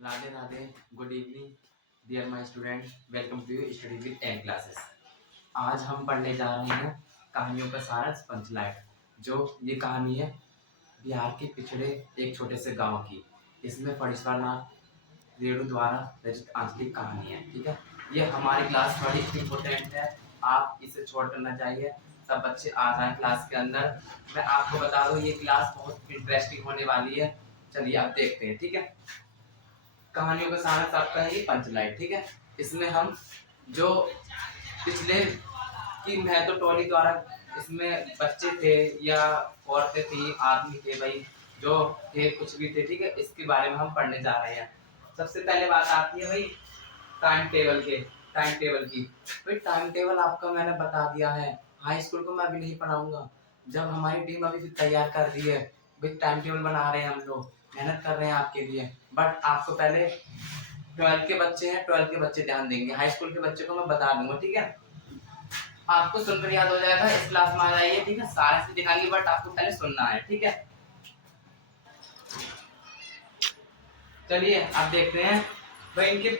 Radhe Radhe. Good evening dear my student, welcome to you study with N classes. आज हम पढ़ने जा रहे हैं कहानियों का सारांश पंचलाइट। जो ये कहानी है बिहार के पिछड़े एक छोटे से गांव की। इसमें फणीश्वरनाथ रेणु द्वारा रचित आंचलिक कहानी है। ठीक है, ये हमारी क्लास बड़ी इम्पोर्टेंट है, आप इसे छोड़ करना चाहिए। सब बच्चे आ जाए क्लास के अंदर। मैं आपको बता दूं ये क्लास बहुत इंटरेस्टिंग होने वाली है। चलिए आप देखते हैं। ठीक है, कहानियों का सारांश आपका है ये पंचलाइट। ठीक है, इसमें हम जो पिछले की मैं तो टोली द्वारा इसमें बच्चे थे या औरतें थी, आदमी थे, भाई जो थे कुछ भी थे। ठीक है, इसके बारे में हम पढ़ने जा रहे हैं। सबसे पहले बात आती है भाई टाइम टेबल की। भाई टाइम टेबल आपका मैंने बता दिया है, हाई स्कूल को मैं अभी नहीं पढ़ाऊंगा। जब हमारी टीम अभी भी तैयार कर रही है, भाई टाइम टेबल बना रहे हैं, हम लोग मेहनत कर रहे हैं आपके लिए। बट आपको पहले 12 के बच्चे हैं, 12 के बच्चे ध्यान देंगे, हाई स्कूल के बच्चे को मैं बता दूंगा। ठीक है, आपको सुनकर याद हो जाएगा, इस क्लास में आ जाइए। ठीक है, सारे से दिखाएंगे बट आपको पहले सुनना है। ठीक है, चलिए आप देखते हैं भाई इनके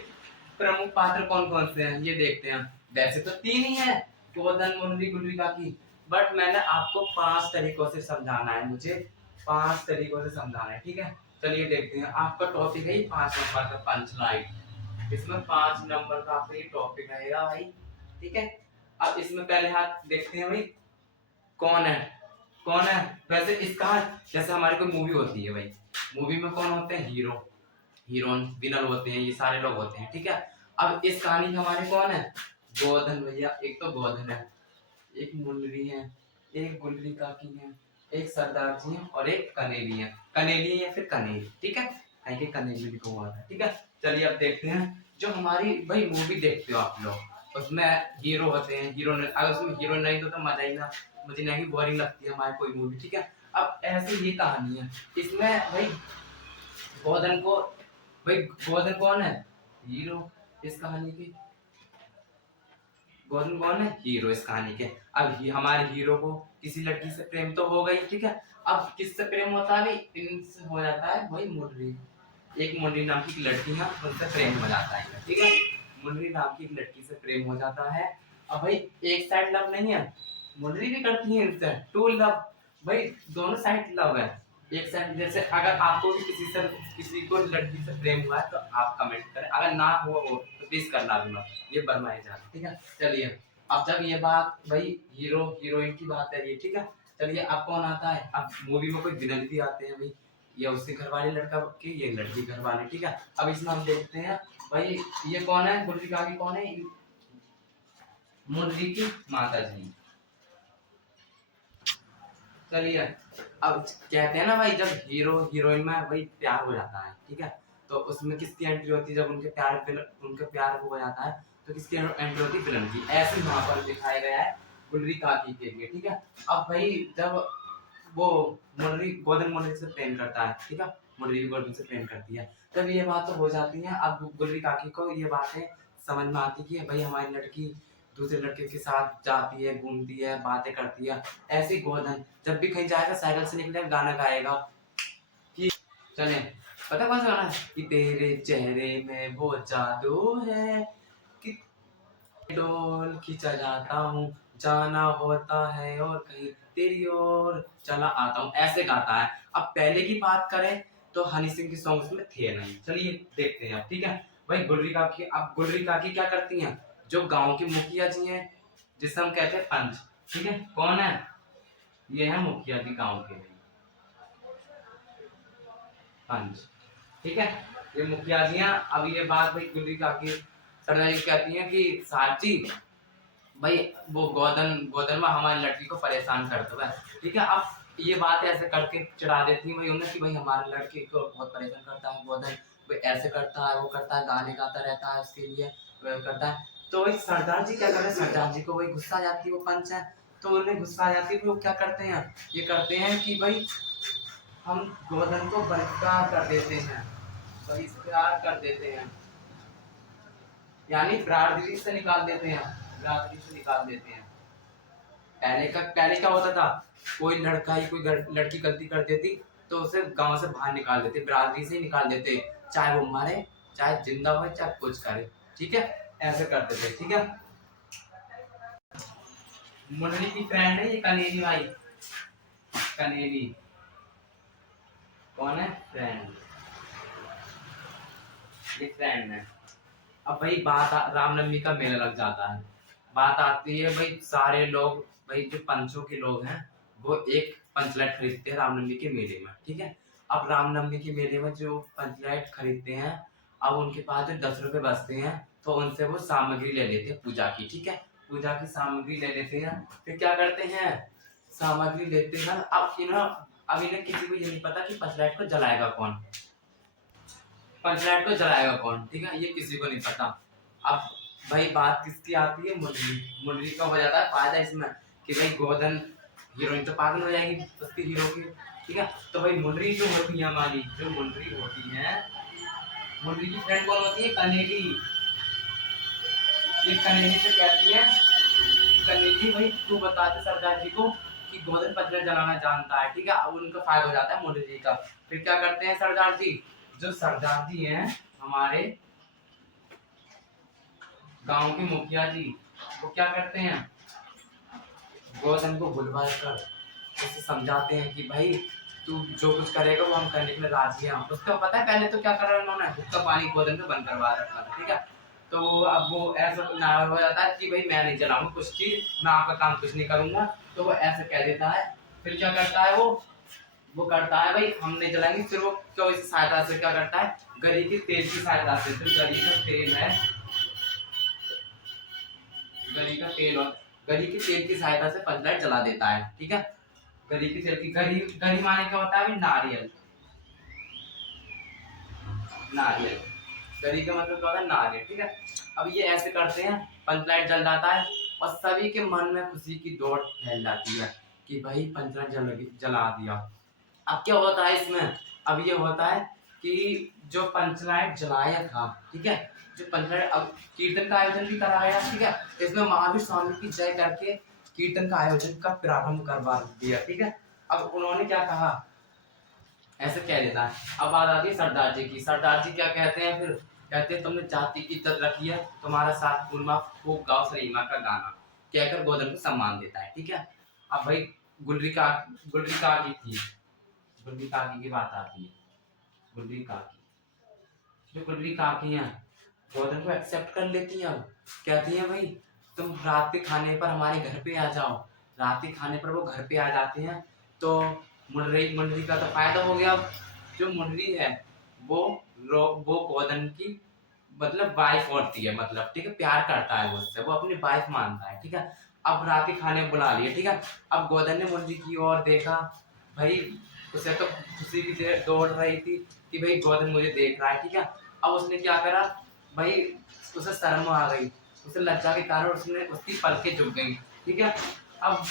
प्रमुख पात्र कौन कौन से हैं, ये देखते हैं। वैसे तो 3 ही है, गोवर्धन, मुरली, गुलरी काकी, बट मैंने आपको 5 तरीकों से समझाना है, मुझे 5 तरीकों से समझाना है। ठीक है, चलिए देखते हैं। आपका टॉपिक है 5 नंबर का पंचलाइन। इसमें 5 नंबर का आपका ये टॉपिक रहेगा भाई। ठीक है, अब इसमें पहले हाथ देखते हैं भाई कौन है। कौन है वैसे इसका, जैसे हमारी कोई मूवी होती है भाई, मूवी में कौन होते हैं? हीरो, हीरोइन, विलन होते हैं, ये सारे लोग होते हैं। ठीक है, अब इस कहानी में हमारे कौन है? गोवर्धन भैया। एक तो गोवर्धन है, एक मुरली है, एक गुलरी काकी है, एक सरदार जी है और एक कनेली है। कनेली है या फिर कनेली, ठीक है, कहीं के कनेली लिखा हुआ था। ठीक है, चलिए अब देखते हैं। जो हमारी भाई मूवी देखते हो आप लोग, उसमें हीरो होते हैं, हीरो। अगर उसमें हीरो नहीं तो मजा ही ना, मुझे नहीं बोरिंग लगती है हमारी कोई मूवी। ठीक है, अब ऐसी ये कहानी है। इसमें भाई गोवर्धन को, भाई गोवर्धन कौन है? हीरो इस कहानी की। गोवर्धन कौन है? हीरो इस कहानी के। अब हमारे हीरो को किसी लड़की से प्रेम तो हो गई। ठीक है, अब किससे प्रेम होता है? इनसे हो जाता है वही मुरली। एक मुरली नाम की लड़की है, उनसे प्रेम हो जाता है। ठीक है, मुरली नाम की एक लड़की से प्रेम हो जाता है। अब भाई एक साइड लव नहीं है, मुरली भी करती है इनसे टू लव। भाई दोनों साइड लव है। एक साइड जैसे अगर आपको भी किसी को लड़की से प्रेम हुआ है तो आप कमेंट करें, अगर ना हो तो प्लीज करना भी मत, ये बनवाए जा। ठीक है, चलिए अब जब ये बात भाई हीरो हीरोइन की बात है ये। ठीक है, चलिए अब कौन आता है? अब मूवी में कोई विलन भी आते हैं भाई, या उसके घर वाले लड़का के, ये लड़की घर वाले। ठीक है, अब इसमें हम देखते हैं भाई ये कौन है? गुलरी काकी कौन है? मुरली की माता जी। चलिए अब कहते हैं ना भाई, जब हीरो हीरोइन में भाई प्यार हो जाता है, ठीक है, तो उसमें किसकी एंट्री होती है? जब उनके प्यार हो जाता है तो किसकी एंट्री होती है? विलन की। ऐसे वहां पर दिखाया गया है गुलरी काकी के लिए। ठीक है, अब भाई जब वो मुरली गोवर्धन मुरली से प्रेम करता है, ठीक है, मुरली भी गोवर्धन से प्रेम करती है, तब ये बात तो हो जाती है। अब गुलरी काकी को ये बातें समझ में आती है कि भाई हमारी लड़की दूसरे लड़के के साथ जाती है, घूमती है, बातें करती है। ऐसे ही गोवर्धन जब भी कहीं जाएगा साइकिल से निकलेगा, गाना गाएगा कि चले, पता कौन सा गाना है? कि तेरे चेहरे में वो जादू है कि डोल खींचा जाता हूँ, जाना होता है और कहीं तेरी ओर चला आता हूँ, ऐसे गाता है। अब पहले की बात करें तो हनी सिंह के सॉन्ग उसमें थे नहीं। चलिए देखते हैं अब। ठीक है, भाई गुलरी काकी, अब गुलरी काकी क्या करती हैं? जो गांव के मुखिया जी हैं, जिसे हम कहते हैं पंच। ठीक है, कौन है? ये है मुखिया जी गांव के पंच। ठीक है, ये मुखिया जी हैं। अब ये बात भाई गुलरी काकी सरदार जी कहती हैं कि साची भाई वो गोदन गोदन में हमारी लड़की को परेशान करते हुए। ठीक है, अब ये बात ऐसे करके चढ़ा देती है भाई उन्हें कि भाई हमारे लड़के को बहुत परेशान करता है गोदन, भाई ऐसे करता है, वो करता है, गाने गाता रहता है उसके लिए, वो करता है। तो वही सरदार जी क्या कर रहे हैं? सरदार जी को वही गुस्सा आ जाती है, वो पंच है तो उन्हें गुस्सा आ जाती है। वो क्या करते हैं? ये करते हैं कि भाई हम गोदन को बहिष्कार कर देते हैं, बहिष्कार कर देते हैं, यानी बिरादरी से निकाल देते हैं, बिरादरी से निकाल देते हैं। पहले क्या होता था? कोई लड़का ही कोई लड़की गलती कर देती तो उसे गांव से बाहर निकाल देते, बिरादरी से ही निकाल देते, चाहे वो मारे, चाहे जिंदा हो, चाहे कुछ करे, ठीक है, ऐसे करते थे, ठीक है। मुंडरी की फ्रेंड है ये कनेरी भाई, कनेरी कौन है, फ्रेंड, ये फ्रेंड है। अब भाई रामनवमी का मेला लग जाता है, बात आती है भाई सारे लोग, भाई जो पंचों के लोग हैं वो एक पंचलाइट खरीदते हैं रामनवमी के मेले में, ठीक है। अब रामनवमी के मेले में जो पंचलाइट खरीदते हैं, अब उनके पास जो 10 रुपए बचते हैं तो उनसे वो सामग्री ले लेते हैं पूजा की, ठीक है, पूजा की सामग्री ले लेते हैं। फिर क्या करते हैं, सामग्री लेते हैं, अब इन्हें किसी को ये नहीं पता कि पंचलाइट को जलाएगा कौन, पंचलाइट को जलाएगा कौन, ठीक है, ये किसी को नहीं पता। अब भाई बात किसकी आती है, मुरली, मुरली का हो जाता है फायदा इसमें कि भाई गोवर्धन हीरोइन तो पागल हो जाएगी उसकी हीरो की, ठीक है। तो भाई मुरली जो होती है हमारी, जो मुरली होती है, मुरली की फ्रेंड कौन होती है, कनेरी। ये कनेरी से कहती है, कनेरी भाई तू बताते सरदार जी को कि गोवर्धन पंचलाइट जलाना जानता है, ठीक है। अब उनका फायदा हो जाता है मुरली जी का। फिर क्या करते हैं सरदार जी, जो सरदार जी हैं हमारे गांव के मुखिया जी, वो क्या करते हैं, गोवर्धन को बुलवा कर उसे समझाते हैं कि भाई तू जो कुछ करेगा वो हम करने के लिए राजी हैं। उसका पता है पहले तो क्या कर रहा है उन्होंने, उसका पानी गोवर्धन पे बंद करवा रखा था, ठीक है। तो अब वो ऐसा नाराज हो जाता है कि भाई मैं नहीं चलाऊंगा कुछ चीज, मैं आपका काम कुछ नहीं करूंगा, तो वो ऐसे कह देता है। फिर क्या करता है वो करता है भाई हम नहीं जलाएंगे। फिर वो क्यों इस सहायता से क्या करता है, गरी के तेल की सहायता से, तो गरी का तेल है, गरी का तेल और गरी के तेल की सहायता से पंचलाइट जला देता है, ठीक है। गरी के तेल की, गरी गरी माने क्या होता है, नारियल, नारियल, गरी का मतलब क्या होता है, नारियल, ठीक है। अब ये ऐसे करते हैं, पंचलाइट जल जाता है और सभी के मन में खुशी की दौड़ फैल जाती है कि भाई पंचलाइट जला दिया। अब क्या होता है इसमें, अब ये होता है कि जो पंचलाइट जलाया था, ठीक है, जो पंचलाइट, अब कीर्तन का आयोजन भी कराया, ठीक है। इसमें महावीर स्वामी की जय करके कीर्तन का आयोजन का प्रारंभ करवा दिया, ठीक है। अब उन्होंने क्या कहा, ऐसे कह देता है। अब बात आती है सरदार जी की, सरदार जी क्या कहते हैं, फिर कहते हैं तुमने जाति की इज्जत रखी है, तुम्हारा साथ फूलमा खूब गाओ सलीमा का गाना, कहकर गोवर्धन को सम्मान देता है, ठीक है। अब भाई गुलरी का की थी, गुलरी काकी की बात आती है, गुलरी काकी, जो गुलरी काकी हैं गोवर्धन को एक्सेप्ट कर लेती हैं। अब कहती हैं भाई तुम रात के खाने पर हमारे घर पे आ जाओ, रात के खाने पर वो घर पे आ जाते हैं। तो मुंडरी का तो फायदा हो गया। अब जो मुंडरी है वो वो गोवर्धन की मतलब वाइफ होती है, मतलब ठीक है, प्यार करता है वो उससे, वो अपनी वाइफ मानता है, ठीक है। अब रात के खाने में बुला लिए, ठीक है। अब गोवर्धन ने मुंडरी की ओर देखा, भाई उसे तो खुशी की दौड़ रही थी कि भाई गोवर्धन मुझे देख रहा है, ठीक है। अब उसने क्या करा भाई, उसे शर्म आ गई, उसे लज्जा के कारण उसने उसकी पलकें झुक गई, ठीक है। अब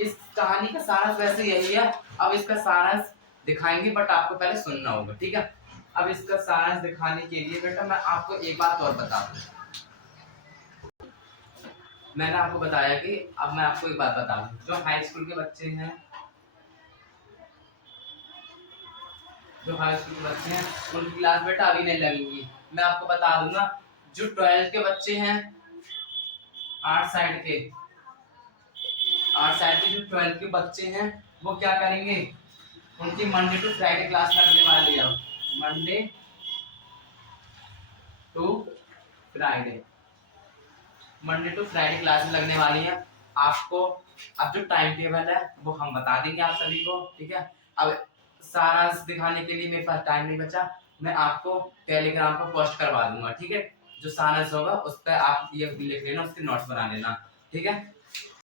इस कहानी का सारांश वैसे यही है। अब इसका सारांश दिखाएंगे बट आपको पहले सुनना होगा, ठीक है। अब इसका सारांश दिखाने के लिए बेटा मैं आपको एक बात और बता दूं, मैंने आपको बताया कि अब मैं आपको एक बात बता दूं, जो हाई स्कूल के बच्चे हैं, जो हाई स्कूल के बच्चे हैं उनकी क्लास बेटा अभी नहीं लगेगी, मैं आपको बता दूंगा। जो 12th के बच्चे हैं, आर्ट साइड के, आर्ट साइड के जो 12th के बच्चे हैं वो क्या करेंगे, उनकी मंडे टू फ्राइडे क्लास लगने वाली है, Monday to Friday, Monday to Friday class लगने वाली है। आपको अब जो टाइम टेबल है वो हम बता देंगे आप सभी को, ठीक है। अब सारा दिखाने के लिए मेरे पास टाइम नहीं बचा, मैं आपको टेलीग्राम पर पोस्ट करवा दूंगा, ठीक है। जो सारांश होगा उस पर आप ये लिख लेना, उसके नोट्स बना लेना, ठीक है।